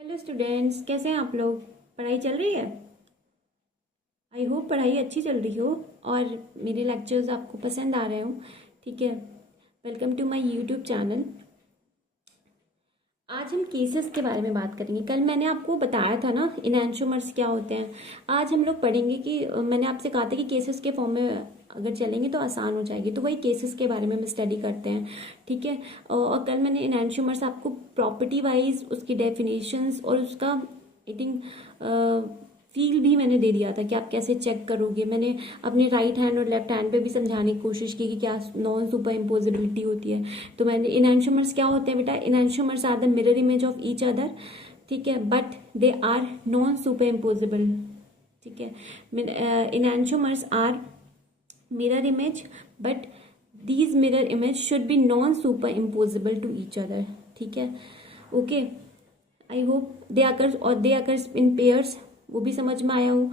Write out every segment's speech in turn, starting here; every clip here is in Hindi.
हेलो स्टूडेंट्स, कैसे हैं आप लोग। पढ़ाई चल रही है। आई होप पढ़ाई अच्छी चल रही हो और मेरे लेक्चर्स आपको पसंद आ रहे हो। ठीक है, welcome to my YouTube channel. आज हम केसेस के बारे में बात करेंगे। कल मैंने आपको बताया था ना इनैंशोमर्स क्या होते हैं। आज हम लोग पढ़ेंगे कि मैंने आपसे कहा था कि केसेस के फॉर्म में अगर चलेंगे तो आसान हो जाएगी, तो वही केसेस के बारे में हम स्टडी करते हैं। ठीक है, और कल मैंने इनैंशोमर्स आपको प्रॉपर्टी वाइज उसकी डेफिनेशंस और उसका आई थिंक फील भी मैंने दे दिया था कि आप कैसे चेक करोगे। मैंने अपने राइट हैंड और लेफ्ट हैंड पे भी समझाने की कोशिश की कि क्या नॉन सुपर इम्पोजिबिलिटी होती है। तो मैंने इनैंशोमर्स क्या होते हैं बेटा, enantiomers are the mirror image of each other. ठीक है, but they are non superimposable. ठीक है, enantiomers are mirror image but these mirror image should be non superimposable to each other. ठीक है, okay. I hope they occurs in pairs, वो भी समझ में आया हो।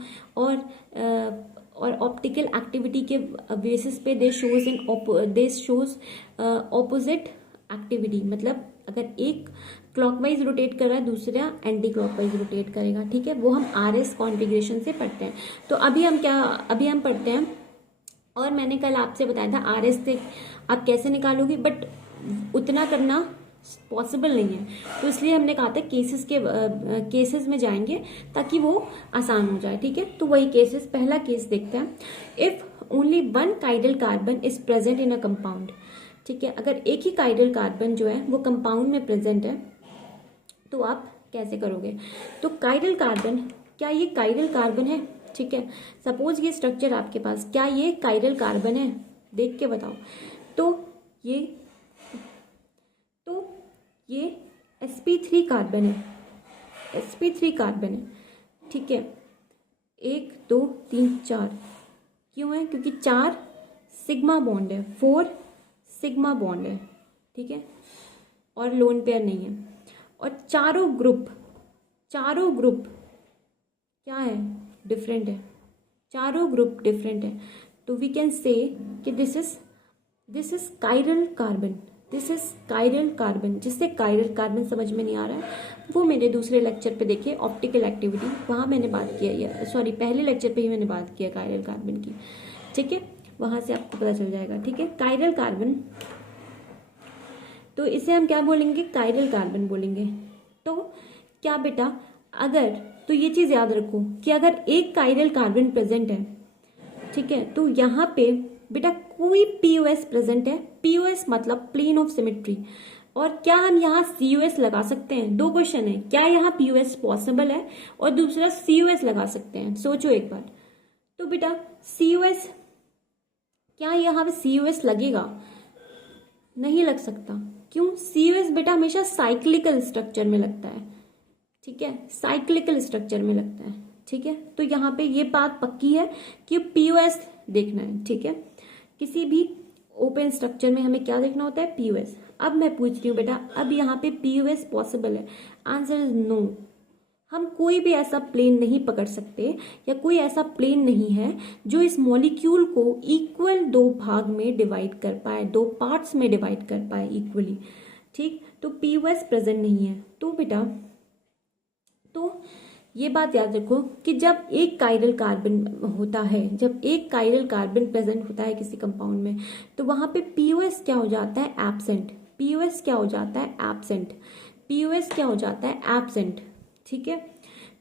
और ऑप्टिकल एक्टिविटी के बेसिस पे दे शोज ऑपोजिट एक्टिविटी। मतलब अगर एक क्लॉकवाइज रोटेट कर रहा है, दूसरा एंटी क्लॉकवाइज रोटेट करेगा। ठीक है, वो हम RS कॉन्फ़िगरेशन से पढ़ते हैं। तो अभी हम पढ़ते हैं। और मैंने कल आपसे बताया था RS से आप कैसे निकालोगे, बट उतना करना पॉसिबल नहीं है। तो इसलिए हमने कहा था केसेस में जाएंगे ताकि वो आसान हो जाए। ठीक है, तो वही केसेस, पहला केस देखते हैं। If only one chiral carbon is present in a compound. ठीक है, अगर एक ही काइरल कार्बन जो है वो कंपाउंड में प्रेजेंट है तो आप कैसे करोगे। तो काइरल कार्बन, क्या ये काइरल कार्बन है। ठीक है, सपोज ये स्ट्रक्चर आपके पास, क्या ये काइरल कार्बन है, देख के बताओ। तो ये तो ये sp3 कार्बन है, sp3 कार्बन है। ठीक है, 1 2 3 4 क्यों है, क्योंकि 4 सिग्मा बॉन्ड है, 4 सिग्मा बॉन्ड है। ठीक है, और लोन पेयर नहीं है। और चारों ग्रुप क्या है, डिफरेंट है। चारों ग्रुप डिफरेंट है। तो वी कैन से कि this is chiral carbon, this is chiral carbon. जिससे काइरल कार्बन समझ में नहीं आ रहा है वो मेरे दूसरे लेक्चर पे देखिए, ऑप्टिकल एक्टिविटी, वहां मैंने बात किया है। सॉरी, पहले लेक्चर पे ही मैंने बात किया काइरल कार्बन की। ठीक है, वहां से आपको पता चल जाएगा। ठीक है, काइरल कार्बन, तो इसे हम क्या बोलेंगे, काइरल कार्बन बोलेंगे। तो क्या बेटा, अगर, तो ये चीज याद रखो कि अगर एक काइरल कार्बन प्रेजेंट है, ठीक है, तो यहाँ पे बेटा कोई POS प्रेजेंट है। POS मतलब प्लेन ऑफ सिमेट्री। और क्या हम यहाँ COS लगा सकते हैं। दो क्वेश्चन है, क्या यहाँ POS पॉसिबल है, और दूसरा COS लगा सकते हैं। सोचो एक बार। तो बेटा COS, क्या यहाँ पे COS लगेगा, नहीं लग सकता। क्यों, COS बेटा हमेशा साइक्लिकल स्ट्रक्चर में लगता है। ठीक है, साइक्लिकल स्ट्रक्चर में लगता है। ठीक है, तो यहाँ पे ये बात पक्की है कि POS देखना है। ठीक है, किसी भी ओपन स्ट्रक्चर में हमें क्या देखना होता है, POS। अब मैं पूछ रही हूँ बेटा, अब यहाँ पे POS पॉसिबल है, आंसर इज नो। हम कोई भी ऐसा प्लेन नहीं पकड़ सकते, या कोई ऐसा प्लेन नहीं है जो इस मॉलिक्यूल को इक्वल दो भाग में डिवाइड कर पाए, दो पार्ट्स में डिवाइड कर पाए इक्वली। ठीक, तो POS प्रेजेंट नहीं है। तो बेटा, तो ये बात याद रखो कि जब एक काइरल कार्बन होता है, जब एक काइरल कार्बन प्रेजेंट होता है किसी कंपाउंड में, तो वहां पे POS क्या हो जाता है, एब्सेंट। POS क्या हो जाता है, एब्सेंट। POS क्या हो जाता है, एब्सेंट। ठीक है,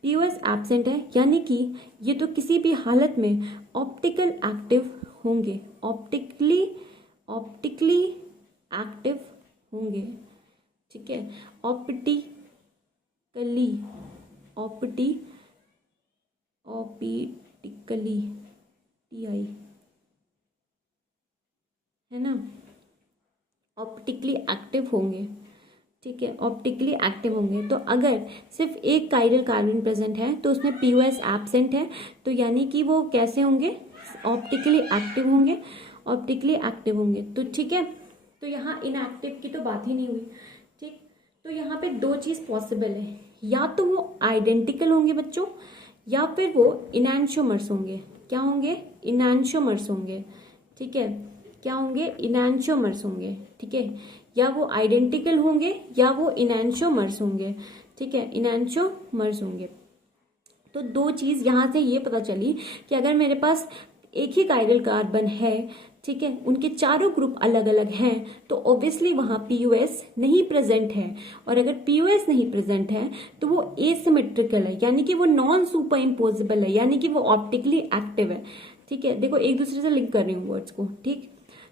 POS एब्सेंट है, यानी कि ये तो किसी भी हालत में ऑप्टिकल एक्टिव होंगे, ऑप्टिकली एक्टिव होंगे। ठीक है, ऑप्टिकली TI है ना, ऑप्टिकली एक्टिव होंगे। ठीक है, ऑप्टिकली एक्टिव होंगे। तो अगर सिर्फ एक काइरल कार्बन प्रेजेंट है तो उसमें POS एब्सेंट है, तो यानी कि वो कैसे होंगे, ऑप्टिकली एक्टिव होंगे, ऑप्टिकली एक्टिव होंगे। तो ठीक है, तो यहाँ इनएक्टिव की तो बात ही नहीं हुई। ठीक, तो यहाँ पे दो चीज पॉसिबल है, या तो वो आइडेंटिकल होंगे बच्चों, या फिर वो इनैंशोमर्स होंगे। क्या होंगे, इनैंशोमर्स होंगे। ठीक है, क्या होंगे, इनैंशोमर्स होंगे। ठीक है, या वो आइडेंटिकल होंगे या वो इनैंशोमर्स होंगे। ठीक है, इनैंशियोमर्स होंगे। तो दो चीज यहां से ये पता चली कि अगर मेरे पास एक ही कायरल कार्बन है, ठीक है, उनके चारों ग्रुप अलग अलग हैं, तो ऑब्वियसली वहां पीओएस नहीं प्रेजेंट है। और अगर पीओएस नहीं प्रेजेंट है तो वो एसिमेट्रिकल है, यानी कि वो नॉन सुपर इम्पोजिबल है, यानी कि वो ऑप्टिकली एक्टिव है। ठीक है, देखो एक दूसरे से लिंक कर रही हूँ वर्ड्स को। ठीक,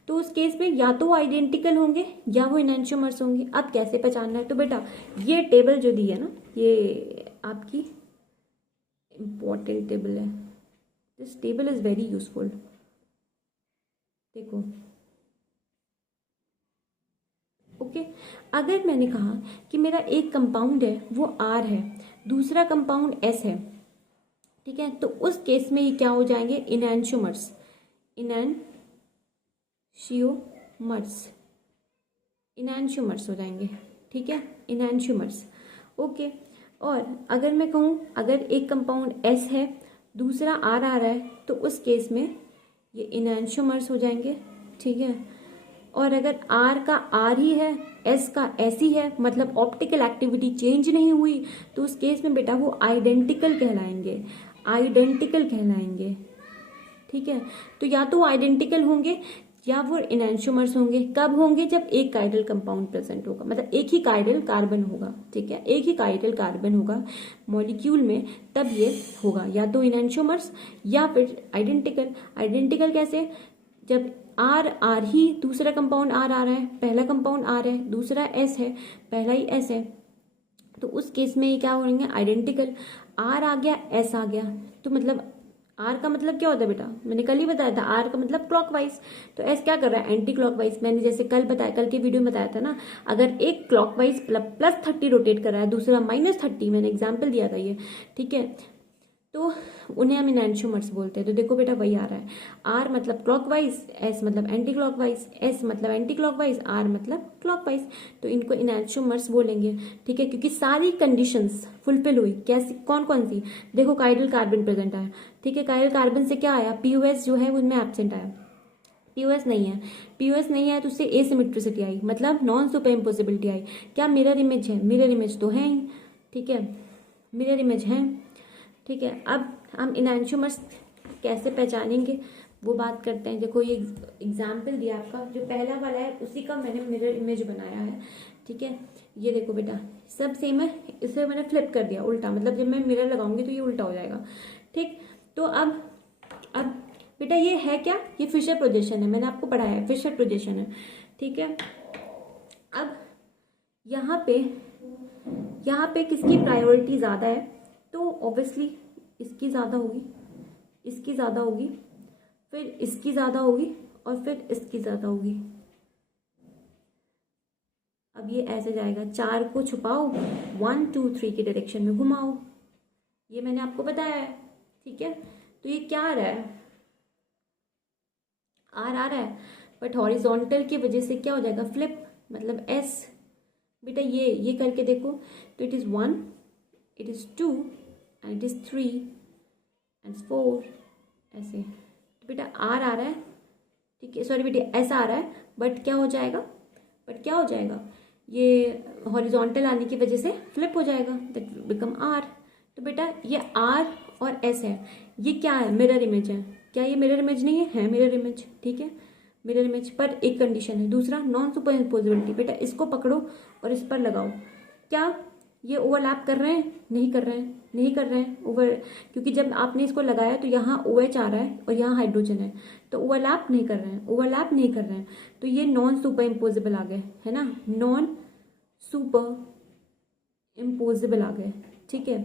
तो उस केस में या तो वो आइडेंटिकल होंगे या वो इनैंशियोमर्स होंगे। अब कैसे पहचानना है, तो बेटा ये टेबल जो दी है ना, ये आपकी इंपॉर्टेंट टेबल है। This table is very useful. देखो, ओके, अगर मैंने कहा कि मेरा एक कंपाउंड है वो आर है, दूसरा कंपाउंड एस है, ठीक है, तो उस केस में ये क्या हो जाएंगे, इनैंशियोमर्स। इनैंशियोमर्स हो जाएंगे। ठीक है, इनैंशियोमर्स। ओके, और अगर मैं कहूँ अगर एक कंपाउंड एस है दूसरा आर आ रहा है, तो उस केस में ये इनैंशियोमर्स हो जाएंगे। ठीक है, और अगर आर का आर ही है, एस का एस ही है, मतलब ऑप्टिकल एक्टिविटी चेंज नहीं हुई, तो उस केस में बेटा वो आइडेंटिकल कहलाएंगे। आइडेंटिकल कहलाएंगे। ठीक है, तो या तो आइडेंटिकल होंगे या वो इनैंशियोमर्स होंगे। कब होंगे, जब एक काइरल कंपाउंड प्रेजेंट होगा, मतलब एक ही काइरल कार्बन होगा। ठीक है, एक ही काइरल कार्बन होगा मॉलिक्यूल में, तब ये होगा या तो इनैंशियोमर्स या फिर आइडेंटिकल। आइडेंटिकल कैसे, जब आर आर ही, दूसरा कंपाउंड आर आ रहा है, पहला कंपाउंड आर है, दूसरा एस है, पहला ही एस है, तो उस केस में ये क्या हो रही आइडेंटिकल। आर आ गया, एस आ गया, तो मतलब आर का मतलब क्या होता है बेटा, मैंने कल ही बताया था, आर का मतलब क्लॉकवाइज। तो एस क्या कर रहा है, एंटी क्लॉकवाइज। मैंने जैसे कल बताया, कल के वीडियो में बताया था ना, अगर एक क्लॉकवाइज +30 रोटेट कर रहा है, दूसरा -30, मैंने एग्जाम्पल दिया था ये। ठीक है, तो उन्हें हम इनैंशियोमर्स बोलते हैं। तो देखो बेटा वही आ रहा है, आर मतलब क्लॉकवाइज, एस मतलब एंटी क्लॉकवाइज, एस मतलब एंटी क्लॉकवाइज, आर मतलब क्लॉकवाइज, तो इनको इनैंशियोमर्स बोलेंगे। ठीक है, क्योंकि सारी कंडीशंस फुलफिल हुई। कैसी, कौन कौन सी, देखो काइरल कार्बन प्रेजेंट आया। ठीक है, काइरल कार्बन से क्या आया, पीओएस जो है उनमें एब्सेंट आया। पीओएस नहीं है, पीओएस नहीं है तो उससे एसिमेट्रिसिटी आई, मतलब नॉन सुपर इम्पॉसिबिलिटी आई। क्या मिरर इमेज है, मिरर इमेज तो है ही। ठीक है, मिरर इमेज है। ठीक है, अब हम इनैंशियोमर्स कैसे पहचानेंगे वो बात करते हैं। देखो ये एग्जाम्पल दिया आपका, जो पहला वाला है उसी का मैंने मिरर इमेज बनाया है। ठीक है, ये देखो बेटा सब सेम है, इसे मैंने फ्लिप कर दिया उल्टा, मतलब जब मैं मिरर लगाऊंगी तो ये उल्टा हो जाएगा। ठीक, तो अब बेटा ये है क्या, ये फिशर प्रोजेक्शन है, मैंने आपको पढ़ाया है, फिशर प्रोजेक्शन है। ठीक है, अब यहाँ पे किसकी प्रायोरिटी ज्यादा है, तो ऑब्वियसली इसकी ज्यादा होगी, इसकी ज्यादा होगी, फिर इसकी ज्यादा होगी, और फिर इसकी ज्यादा होगी। अब ये ऐसे जाएगा, 4 को छुपाओ, 1 2 3 की डायरेक्शन में घुमाओ, ये मैंने आपको बताया है। ठीक है, तो ये क्या आ रहा है, आर आ रहा है, बट हॉरिजॉन्टल की वजह से क्या हो जाएगा, फ्लिप, मतलब एस। बेटा ये करके देखो, तो it is 1, it is 2 and it is 3 and 4, ऐसे। तो बेटा आर आ रहा है, ठीक है, सॉरी बेटा एस आ रहा है, बट क्या हो जाएगा, ये हॉरिजॉन्टल आने की वजह से फ्लिप हो जाएगा, दैट बिकम आर। तो बेटा ये आर और एस है, ये क्या है, मिरर इमेज है। क्या ये मिरर इमेज नहीं है मिरर इमेज। ठीक है, मिरर इमेज, पर एक कंडीशन है, दूसरा नॉन सुपर इम्पोजिबिलिटी। बेटा इसको पकड़ो और इस पर लगाओ, क्या ये ओवरलैप कर रहे हैं, नहीं कर रहे हैं ओवर, क्योंकि जब आपने इसको लगाया तो यहाँ OH आ रहा है और यहाँ हाइड्रोजन है, तो ओवरलैप नहीं कर रहे हैं, तो ये नॉन सुपर इम्पोजिबल आ गए, है ना, नॉन सुपर इम्पोजिबल आ गए। ठीक है,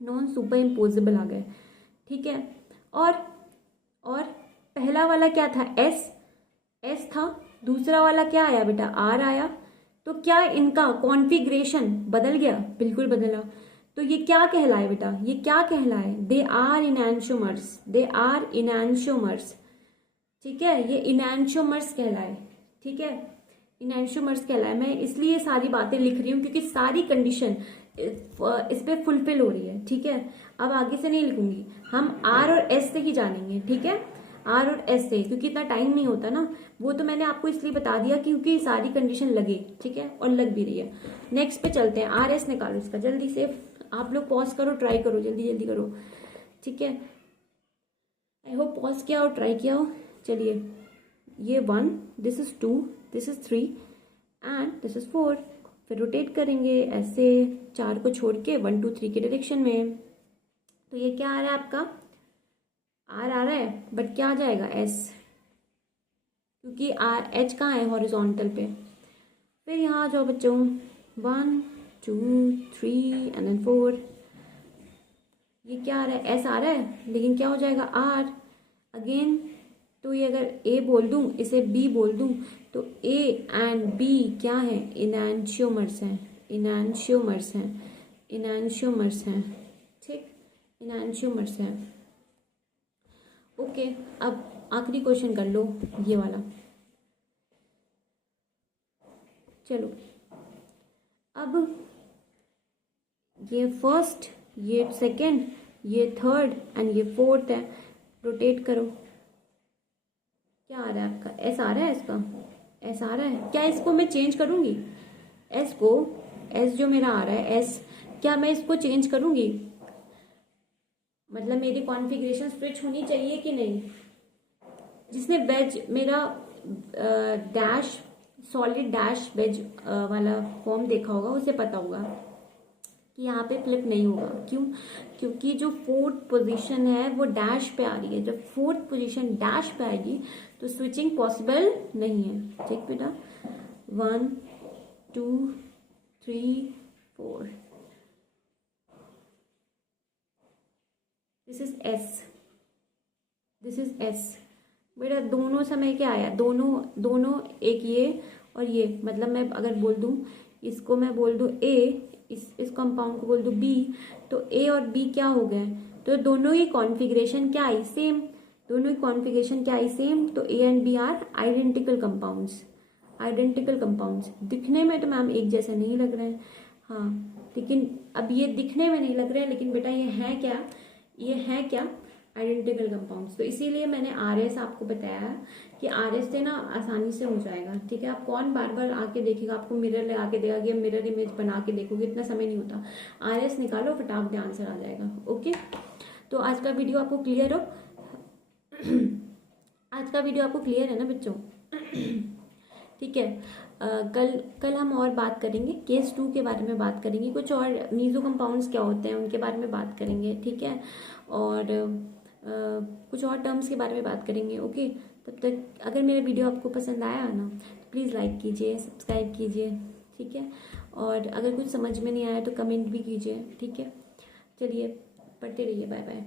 नॉन सुपर इम्पोजिबल आ गए। ठीक है, और पहला वाला क्या था, एस था, दूसरा वाला क्या आया बेटा, आर आया, तो क्या इनका कॉन्फ़िगरेशन बदल गया, बिल्कुल बदला। तो ये क्या कहलाए बेटा, ये क्या कहलाए, दे आर इनैंशियोमर्स। ठीक है, ये इनैंशियोमर्स कहलाए। ठीक है, इनैंशियोमर्स कहलाए। मैं इसलिए सारी बातें लिख रही हूँ क्योंकि सारी कंडीशन इस पे फुलफिल हो रही है। ठीक है, अब आगे से नहीं लिखूंगी, हम आर और एस से ही जानेंगे। ठीक है, आर और एस से, क्योंकि इतना टाइम नहीं होता ना, वो तो मैंने आपको इसलिए बता दिया क्योंकि सारी कंडीशन लगे, ठीक है, और लग भी रही है। नेक्स्ट पे चलते हैं, आर एस निकालो इसका जल्दी से। आप लोग पॉज करो, ट्राई करो, जल्दी जल्दी करो, ठीक है। आई होप पॉज किया और ट्राई किया हो। चलिए, ये 1, this is 2, this is 3 and this is 4। फिर रोटेट करेंगे ऐसे 4 को छोड़ के 1 2 3 के डायरेक्शन में। तो ये क्या आ रहा है आपका, आर आ रहा है, बट क्या आ जाएगा एस, क्योंकि आर एच कहाँ है, हॉरिजॉन्टल पे। फिर यहाँ आ जाओ बच्चों, 1 2 3 एंड देन 4। ये क्या आ रहा है, एस आ रहा है, लेकिन क्या हो जाएगा आर अगेन। तो ये अगर ए बोल दूं, इसे बी बोल दूं, तो ए एंड बी क्या है, इनैंशियोमर्स हैं, इनैंशियोमर्स हैं, इनैंशियोमर्स हैं, ठीक, इनैंशियोमर्स हैं। ओके, अब आखिरी क्वेश्चन कर लो, ये वाला। चलो, अब ये फर्स्ट, ये सेकंड, ये थर्ड एंड ये फोर्थ है। रोटेट करो, क्या आ रहा है आपका, एस आ रहा है, इसका एस आ रहा है। क्या इसको मैं चेंज करूंगी, एस को, एस जो मेरा आ रहा है एस, क्या मैं इसको चेंज करूंगी, मतलब मेरी कॉन्फ़िगरेशन स्विच होनी चाहिए कि नहीं। जिसने वेज मेरा डैश, सॉलिड डैश वेज वाला फॉर्म देखा होगा उसे पता होगा कि यहाँ पे फ्लिप नहीं होगा। क्यों, क्योंकि जो फोर्थ पोजीशन है वो डैश पे आ रही है। जब फोर्थ पोजीशन डैश पे आएगी तो स्विचिंग पॉसिबल नहीं है, ठीक बेटा। 1 2 3 4, this is S, this is S बेटा। दोनों समय क्या आया, दोनों दोनों एक ये और ये, मतलब मैं अगर बोल दूं, इसको मैं बोल दूं ए, इस कंपाउंड को बोल दूं बी, तो ए और बी क्या हो गए, तो दोनों ही कॉन्फ़िगरेशन क्या आई, सेम। दोनों ही कॉन्फ़िगरेशन क्या आई, सेम। तो A and B are identical compounds, identical compounds. दिखने में तो मैम एक जैसे नहीं लग रहे हैं, हाँ, लेकिन अब ये दिखने में नहीं लग रहे हैं, लेकिन बेटा ये है क्या, ये है क्या, आइडेंटिकल कंपाउंड्स। तो इसीलिए मैंने आर एस आपको बताया कि आर एस से ना आसानी से हो जाएगा, ठीक है। आप कौन बार बार आके देखेगा, आपको मिरर लगा के देगा कि मिरर इमेज बना के देखोगे, इतना समय नहीं होता। आर एस निकालो, फटाफट आंसर आ जाएगा। ओके, तो आज का वीडियो आपको क्लियर हो आज का वीडियो आपको क्लियर है ना बच्चों ठीक है। कल हम और बात करेंगे, केस 2 के बारे में बात करेंगे, कुछ और मीजो कंपाउंड्स क्या होते हैं उनके बारे में बात करेंगे, ठीक है, और कुछ और टर्म्स के बारे में बात करेंगे। ओके, तब तक अगर मेरा वीडियो आपको पसंद आया ना तो प्लीज़ लाइक कीजिए, सब्सक्राइब कीजिए, ठीक है, और अगर कुछ समझ में नहीं आया तो कमेंट भी कीजिए, ठीक है। चलिए, पढ़ते रहिए, बाय बाय।